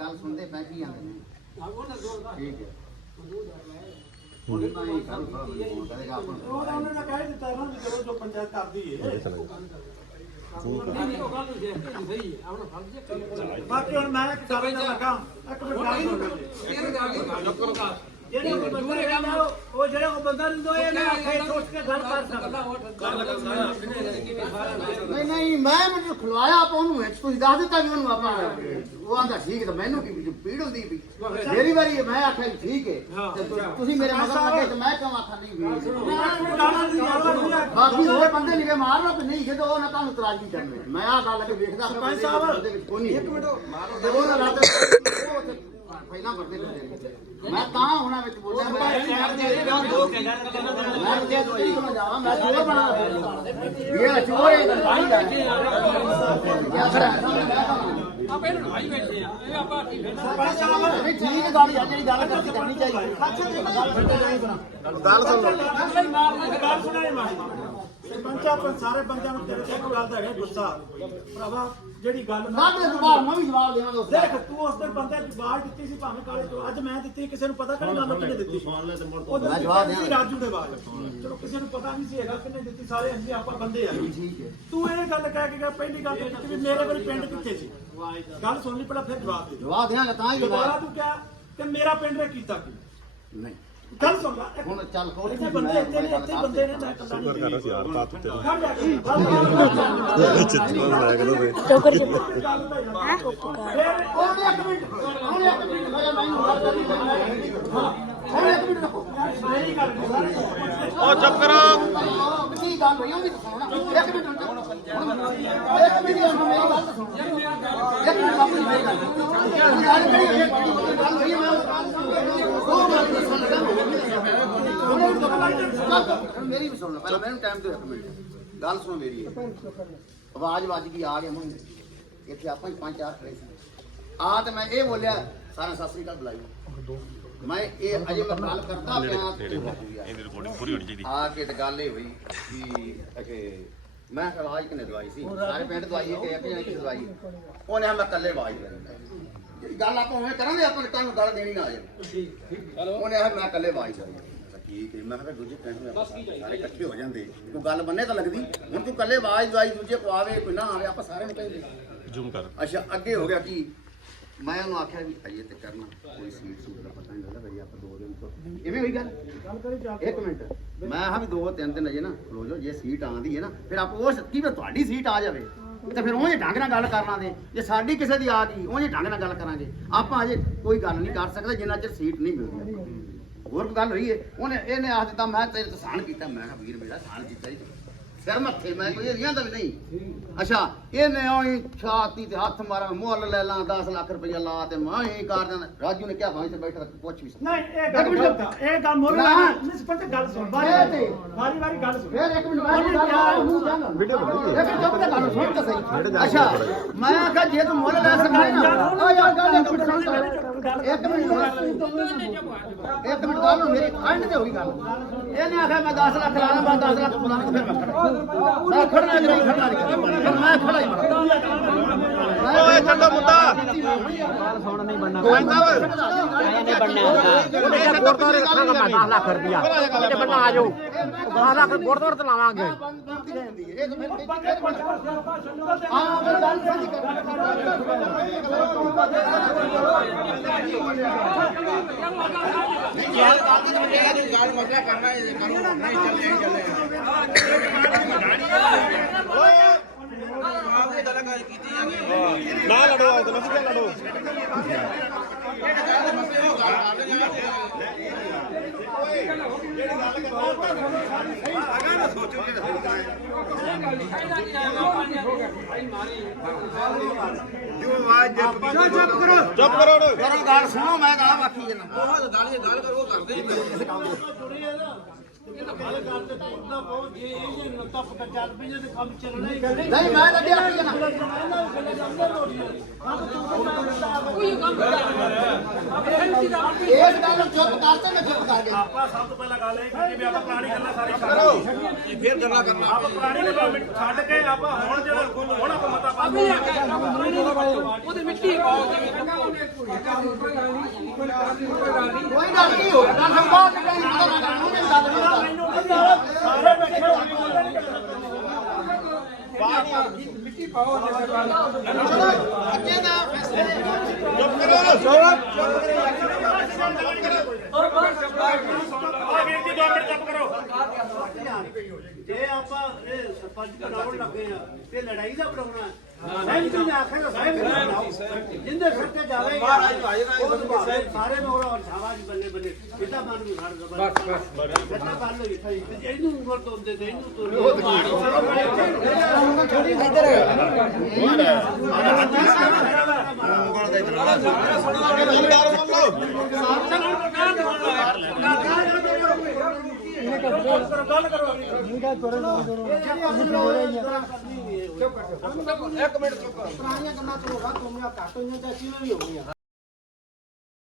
ਗੱਲ ਸੁਣਦੇ ਪੈ ਕੀ ਜਾਂਦੇ ਨੇ। ਠੀਕ ਹੈ। ਹੁਣ ਤਾਂ ਇਹ ਗੱਲ ਕਰੇਗਾ ਆਪਾਂ ਨੂੰ। ਉਹਨਾਂ ਨੇ ਕਹਿ ਦਿੱਤਾ ਨਾ ਚਲੋ ਜੋ ਪੰਚਾਇਤ ਕਰਦੀ ਏ। ਬਾਕੀ ਹੁਣ ਮੈਂ ਇੱਕ ਗੱਲ ਕਰਨ ਲੱਗਾ ਇੱਕ ਮਿੰਟ ਗੱਲ ਸੁਣ। ਜਿਹੜੇ ਉਹ ਬੰਦਾ ਰਹਿੰਦਾ ਉਹ- ਉਹ ਜਿਹੜਾ ਉਹ ਬੰਦਾ ਰਹਿੰਦਾ ਇਹਨੇ ਆਖੇ ਸੋਚ ਕੇ ਗੱਲ ਕਰ ਸਕਦਾ। ਨਹੀਂ ਨਹੀਂ ਮੈਂ ਮੈਨੂੰ ਖਲਵਾਇਆ ਆਪਾਂ ਉਹਨੂੰ ਵਿੱਚ ਤੁਸੀਂ ਦੱਸ ਦਿੱਤਾ ਵੀ ਉਹਨੂੰ ਆਪਾਂ ਉਹ ਆਂਦਾ ਠੀਕ ਤਾਂ ਮੈਨੂੰ ਕੀ ਵੀ ਪੀੜ ਹੁੰਦੀ ਵੀ। ਮੇਰੀ ਵਾਰੀ ਮੈਂ ਆਖਿਆ ਵੀ ਠੀਕ ਹੈ। ਤੇ ਤੁ- ਤੁਸੀਂ ਮੇਰੇ ਮਗਰ ਲੱਗੇ ਤੇ ਮੈਂ ਕਿਉਂ ਆਖਾਂ ਨਹੀਂ ਵੀ ਗਾਲਾਂ ਦੀ ਗੱਲ ਨਹੀਂ ਹੈ ਬਾਕੀ ਹੋਰ ਬੰਦੇ ਨਿਗੇ ਮਾਰਨਾ ਤੇ ਨਹੀਂ ਜਦੋਂ ਉਹ ਨਾ ਤੁਹਾਨੂੰ ਤਰਾਜੀ ਕਰਨੇ। ਮੈਂ ਆਹ ਗੱਲ ਕੇ ਵੇਖਦਾ ਸਰਪੰਚ ਸਾਹਿਬ, ਉਹਦੇ ਵਿੱਚ ਕੋਈ ਨਹੀਂ ਇੱਕ ਮਿੰਟ। ਤੇ ਉਹ ਨਾ ਰਾਤ ਉਹ ਉੱਥੇ ਵਿੱਚ ਬੋਲਿਆ ਮੈਂ। ਮੈਂ ਚੋਰ ਬਣਾ ਇਹ ਚੋਰ ਹੈ ਭਾਈ ਬੈਠੇ ਯਾਰ ਖੜਾ ਸਰਪੰਚ ਸਾਹਿਬ ਨਹੀਂ ਠੀਕ ਹੈ ਗੱਲ ਯਾਰ ਜਿਹੜੀ ਗੱਲ ਕਰਨੀ ਚਾਹੀਦੀ। ਗੱਲ ਸੁਣ। ਗੱਲ ਸੁਣਾਈ ਮਾਰੀ ਸਰਪੰਚਾ ਪਰ ਸਾਰੇ ਬੰਦਿਆਂ ਨੂੰ ਤੇਰੇ ਤੇ ਇੱਕ ਗੱਲ ਦਾ ਹੈਗਾ ਗੁੱਸਾ। ਭਰਾਵਾ ਜਿਹੜੀ ਗੱਲ ਮੈਂ ਬਾਅਦ ਵਿੱਚ ਜਵਾਬ ਮੈਂ ਵੀ ਜਵਾਬ ਦੇਵਾਂਗਾ ਉਸ ਦਾ ਦੇਖ ਤੂੰ ਉਸ ਦਿਨ ਬੰਦੇ ਦੀ ਬਾਜ਼ ਦਿੱਤੀ ਸੀ ਭਾਵੇਂ ਕਾਲੇ ਤੋਂ। ਅੱਜ ਮੈਂ ਦਿੱਤੀ ਕਿਸੇ ਨੂੰ ਪਤਾ ਕਿਹੜੀ ਗੱਲ ਕਿਹਨੇ ਦਿੱਤੀ? ਮੈਂ ਜਵਾਬ। ਦਿੱਤੀ ਰਾਜੂ ਦੇ ਬਾਜ਼ ਚਲੋ ਕਿਸੇ ਨੂੰ ਪਤਾ ਨਹੀਂ ਸੀ ਹੈਗਾ ਕਿਹਨੇ ਦਿੱਤੀ ਸਾਰੇ ਅਸੀਂ ਆਪਾਂ ਬੰਦੇ ਆ। ਠੀਕ ਹੈ। ਤੂੰ ਇਹ ਗੱਲ ਕਹਿ ਕੇ ਗਿਆ ਪਹਿਲੀ ਗੱਲ ਇਹ ਵੀ ਮੇਰੇ ਕੋਲ ਪਿੰਡ ਕਿੱਥੇ ਸੀ? ਗੱਲ ਸੁਣ ਲਈ ਪਹਿਲਾਂ ਫਿਰ ਜਵਾਬ ਦੇ ਜਵਾਬ ਦੇਵਾਂਗਾ ਤਾਂ ਹੀ ਦੁਬਾਰਾ ਜਵਾਬ ਤੂੰ ਕਿਹਾ ਕਿ ਮੇਰਾ ਪਿੰਡ ਨੇ ਕੀਤਾ ਕੀ? ਨਹੀਂ। ਗੱਲ ਸੁਣ ਲੈ ਹੁਣ ਚੱਲ ਕੋਈ ਇੱਥੇ ਬੰਦੇ ਇੱਥੇ ਨੇ ਇੱਥੇ ਬੰਦੇ ਨੇ ਮੈਂ ਕੱਲਾ ਨਹੀਂ ਕਰ ਸੀ ਯਾਰ ਤਾਂ ਤੂੰ ਖੜ ਜਾ ਚਿੱਤਰ ਲਾਇਆ ਕਰੋ ਵੇ ਟੋਕਰ ਚ ਉਹਨੇ ਇੱਕ ਮਿੰਟ ਉਹਨੇ ਇੱਕ ਮਿੰਟ ਮੈਂ ਕਰਨੀ ਪੈਣੀ ਹਾਂ ਉਹਨੇ ਇੱਕ ਮਿੰਟ ਨਹੀਂ ਸਾਰੇ ਉਹ ਚੁੱਪ ਕਰੋ। ਕੀ ਗੱਲ ਹੋਈ ਉਹ ਵੀ ਸੁਣਾਉਣਾ ਇੱਕ ਮਿੰਟ ਹੁਣ ਇੱਕ ਮਿੰਟ ਹੁਣ ਮੇਰੀ ਗੱਲ ਤਾਂ ਸੁਣੋ ਇੱਕ ਮਿੰਟ ਬਾਪੂ ਮੇਰੀ ਗੱਲ ਹੁਣ ਗੱਲ ਕਰੀ ਗੱਲ ਹੋਈ ਮੈਂ ਉਹ ਗੱਲ ਨਹੀਂ ਸੁਣ ਰਿਹਾ ਮੇਰੀ ਵੀ ਸੁਣ ਲਓ ਪਹਿਲਾਂ ਮੈਨੂੰ ਟਾਈਮ ਦਿਓ ਇੱਕ ਮਿੰਟ ਗੱਲ ਸੁਣੋ ਮੇਰੀ ਆਵਾਜ਼ ਵੱਜ ਗਈ ਆ ਗਿਆ ਹੁਣ ਇੱਥੇ ਆਪਾਂ ਹੀ ਪੰਜ ਚਾਰ ਖੜੇ ਸੀ ਆ ਤੇ ਮੈਂ ਇਹ ਬੋਲਿਆ ਸਾਰਾ ਸਤਿ ਸ੍ਰੀ ਅਕਾਲ ਬੁਲਾਈ ਮੈਂ ਇਹ ਅਜੇ ਮੈਂ ਗੱਲ ਕਰਦਾ ਪਿਆ ਤੇ ਤੂੰ। ਹੋ ਗਿਆ। ਇਹਦੀ ਰਿਕਾਰਡਿੰਗ ਪੂਰੀ ਹੋਣੀ ਚਾਹੀਦੀ ਆ ਕੇ ਤੇ ਗੱਲ ਇਹ ਹੋਈ ਕਿ ਅਕੇ ਮੈਂ ਕਿਹਾ ਆਵਾਜ਼ ਕਿਨੇ ਦਵਾਈ ਸੀ? ਸਾਰੇ ਪਿੰਡ ਦਵਾਈ ਕਿ ਇੱਕ ਜਣੇ ਦਵਾਈ ਉਹਨੇ ਆ ਮੈਂ ਇਕੱਲੇ ਆਵਾਜ਼ ਕਰੀ ਗੱਲ ਆਪਾਂ ਉਵੇਂ ਕਰਾਂਗੇ ਆਪਾਂ ਨੇ ਤੁਹਾਨੂੰ ਗੱਲ ਦੇਣੀ ਨਾ ਆ ਜਾਵੇ ਉਹਨੇ ਆ ਮੈਂ ਇਕੱਲੇ ਆਵਾਜ਼ ਕਰੀ ਠੀਕ ਹੈ ਮੈਂ ਕਿਹਾ ਦੂਜੇ ਪਿੰਡ ਨੂੰ ਸਾਰੇ ਇਕੱਠੇ ਹੋ ਜਾਂਦੇ। ਕੋਈ ਗੱਲ ਬੰਨੇ ਤਾਂ ਲੱਗਦੀ। ਹੁਣ ਤੂੰ ਇਕੱਲੇ ਆਵਾਜ਼ ਦਵਾਈ ਦੂਜੇ ਕੋ ਆਵੇ ਕੋਈ ਨਾ ਆਵੇ ਆਪਾਂ ਸਾਰਿਆਂ ਨੂੰ ਕਹਿੰਦੇ ਜ਼ੂਮ ਕਰ। ਅੱਛਾ ਅੱਗੇ ਹੋ ਗਿਆ ਕੀ? ਮੈਂ ਉਹਨੂੰ ਆਖਿਆ ਵੀ ਅਜੇ ਤੇ ਕਰਨਾ, ਕੋਈ ਸੀਟ ਸੂਟ ਦਾ ਪਤਾ ਨਹੀਂ ਲੱਗਦਾ ਬਈ ਆਪਾਂ ਦੋ ਦਿਨ ਤੋਂ ਇਵੇਂ ਹੋਈ ਗੱਲ? ਇੱਕ ਮਿੰਟ। ਮੈਂ ਹਾਂ ਵੀ ਦੋ, ਤਿੰਨ ਦਿਨ ਅਜੇ ਨਾ ਖਲੋ ਜੇ ਸੀਟ ਆਂਦੀ ਹੈ ਨਾ, ਫਿਰ ਆਪ ਉਹ ਕੀ ਵੀ ਤੁਹਾਡੀ ਸੀਟ ਆ ਜਾਵੇ। ਤੇ ਫਿਰ ਉਹਨੇ ਢੰਗ ਨਾਲ ਗੱਲ ਕਰਨਾ ਦੇ ਜੇ ਸਾਡੀ ਕਿਸੇ ਦੀ ਆ ਗਈ ਉਹਨੇ ਢੰਗ ਨਾਲ ਗੱਲ ਕਰਾਂਗੇ। ਆਪਾਂ ਅਜੇ ਕੋਈ ਗੱਲ ਨਹੀਂ ਕਰ ਸਕਦੇ, ਜਿੰਨਾ ਚਿਰ ਸੀਟ ਨਹੀਂ ਮਿਲਦੀ ਹੋਰ ਗੱਲ ਹੋਈ ਹੈ? ਉਹਨੇ ਇਹਨੇ ਆਖ ਦਿੱਤਾ, ਮੈਂ ਤੇਰੇ ਤੇ ਸਾਨ ਕੀਤਾ। ਮੈਂ ਕਿਹਾ, ਵੀਰ ਮੇਰਾ ਸਾਨ ਕੀਤਾ ਜੀ। ਸਿਰ ਮੱਥੇ ਮੈਂ ਕੋਈ ਰਿਆਂ ਦਾ ਵੀ ਨਹੀਂ। ਅੱਛਾ ਇਹਨੇ ਉਹੀ ਛਾਤੀ ਤੇ ਹੱਥ ਮਾਰਾਂ ਮੁੱਲ ਲੈ ਲਾਂ 10 ਲੱਖ ਰੁਪਇਆ ਲਾ ਤੇ ਮੈਂ ਹੀ ਕਰ ਦਿੰਦਾ। ਰਾਜੂ ਨੇ ਕਿਹਾ ਭਾਵੇਂ ਤੇ ਬੈਠਾ ਪੁੱਛ ਵੀ ਸਕਦਾ। ਨਹੀਂ ਇਹ ਗੱਲ ਗਲਤ ਇਹ ਗੱਲ ਮੋਰ ਨਾ। ਨਹੀਂ ਸਰਪੰਚ ਗੱਲ ਸੁਣ ਵਾਰੀ ਇਹ ਤੇ। ਵਾਰੀ ਵਾਰੀ ਗੱਲ ਸੁਣ। ਫਿਰ ਇੱਕ ਮਿੰਟ ਮੈਂ ਗੱਲ ਮੂੰਹ ਜਾਣਾ ਵੀਡੀਓ ਬਣੀ ਇੱਕ ਚੁੱਪ ਤੇ ਗੱਲ ਸੁਣ ਤਾਂ ਸਹੀ। ਅੱਛਾ ਮੈਂ ਆਖਿਆ ਜੇ ਤੂੰ ਮੁੱਲ ਲੈ ਸਕਦਾ ਨਾ। ਆ ਯਾਰ ਗੱਲ ਇੱਕ ਮਿੰਟ ਸੁਣ ਤਾਂ ਇੱਕ ਮਿੰਟ ਇੱਕ ਮਿੰਟ ਗੱਲ ਮੇਰੀ ਐਂਡ ਤੇ ਹੋ ਗਈ ਗੱਲ। ਇਹਨੇ ਆਖਿਆ ਮੈਂ 10 ਲੱਖ ਲਾਣਾ ਮੈਂ 10 ਲੱਖ ਬੁਲਾਣਾ ਫਿਰ ਮੈਂ ਖੜਾ ਮੈਂ ਖੜਨਾ ਨਹੀਂ ਖੜਨਾ ਨਹੀਂ। ਮੈਂ ਖੜਾ ਹੀ ਮਰਾਂ। ਓਏ ਛੱਡੋ ਮੁੰਡਾ। ਸੁਣ ਨਹੀਂ ਬਣਨਾ ਕੋਈ ਨਹੀਂ ਬਣਨਾ ਉਹਨੇ ਗੁਰਦੁਆਰੇ ਰੱਖਾਂਗਾ ਮੈਂ 10 ਲੱਖ ਰੁਪਇਆ। ਤੇ ਬੰਦਾ ਆ ਜਾਓ। 10 ਲੱਖ ਗੁਰਦੁਆਰੇ ਤੇ ਲਾਵਾਂਗੇ। ਹਾਂ ਫਿਰ ਗੱਲ ਸਾਡੀ ਨਾ ਲੜੋ ਆਓ ਤੇ ਨਾ ਲੜੋ ਚੁੱਪ ਕਰੋ ਹੁਣ। ਕਰੋ ਗੱਲ ਸੁਣੋ ਮੈਂ ਨਹੀਂ। ਮੈਂ ਆਖੀ ਇਸ ਗੱਲ ਨੂੰ ਚੁੱਪ ਕਰਤੇ ਮੈਂ ਚੁੱਪ ਕਰ ਗਿਆ। ਆਪਾਂ ਸਭ ਤੋਂ ਪਹਿਲਾਂ ਗੱਲ ਇਹ ਕੀਤੀ ਵੀ ਆਪਾਂ ਪੁਰਾਣੀ ਗੱਲਾਂ ਸਾਰੀ ਕਰੋ। ਫਿਰ ਗੱਲਾਂ ਕਰਨਾ। ਆਪਾਂ ਪੁਰਾਣੀ ਗੱਲਾਂ ਛੱਡ ਕੇ ਆਪਾਂ ਹੁਣ ਜਿਹੜਾ ਹੁਣ ਆਪਾਂ ਮਤਾ ਉਹਦੇ ਮਿੱਟੀ ਪਾਓ ਕੋਈ ਗੱਲ ਨਹੀਂ ਹੋ। ਗੱਲ ਸਭ ਬਾਅਦ ਚ ਕਹੀਂ ਪਤਾ ਲੱਗਾ ਨੂੰ ਨਹੀਂ ਗੱਲ ਨਹੀਂ ਹੁੰਦਾ ਮੈਨੂੰ ਕਹਿੰਦਾ ਸਾਰੇ ਬੈਠੇ ਹੋ ਕੇ ਬੋਲਦੇ ਨਹੀਂ ਅੱਗੇ ਦਾ ਫੈਸਲੇ ਜੇ ਆਪਾਂ ਇਹ ਸਰਪੰਚ ਬਣਾਉਣ ਲੱਗੇ ਆ, ਤੇ ਲੜਾਈ ਦਾ ਬਣਾਉਣਾ ਸਹਿਮਤੀ ਨੇ ਆਖਿਆ ਤਾਂ ਸਹਿਮਤੀ ਨਾਲ ਬਣਾਓ ਜਿੰਦੇ ਸਿਰ ਤੇ ਜਾਵੇਗਾ ਸਾਰੇ ਮੋਰਾ ਔਰ ਸ਼ਾਬਾਸ਼ ਬੱਲੇ ਬੱਲੇ ਕਿਤਾ ਮਨ ਨੂੰ ਘੜ ਦਬਾ ਬਸ ਬਸ ਕਿਤਾ ਬੰਨ ਲਈ ਸਹੀ ਤੇ ਇਹਨੂੰ ਉਂਗਲ ਤੋਂ ਦੇ ਦੇ ਇਹਨੂੰ ਤੋਂ ਗੱਲ ਕਰੋ ਪੁਰਾਣੀਆਂ ਗੱਲਾਂ ਤੋਂ ਹੋਗਾ ਤੁਮੀਆਂ ਘੱਟ ਹੋਈਆਂ ਚਾਚੀ ਵੀ ਹੋ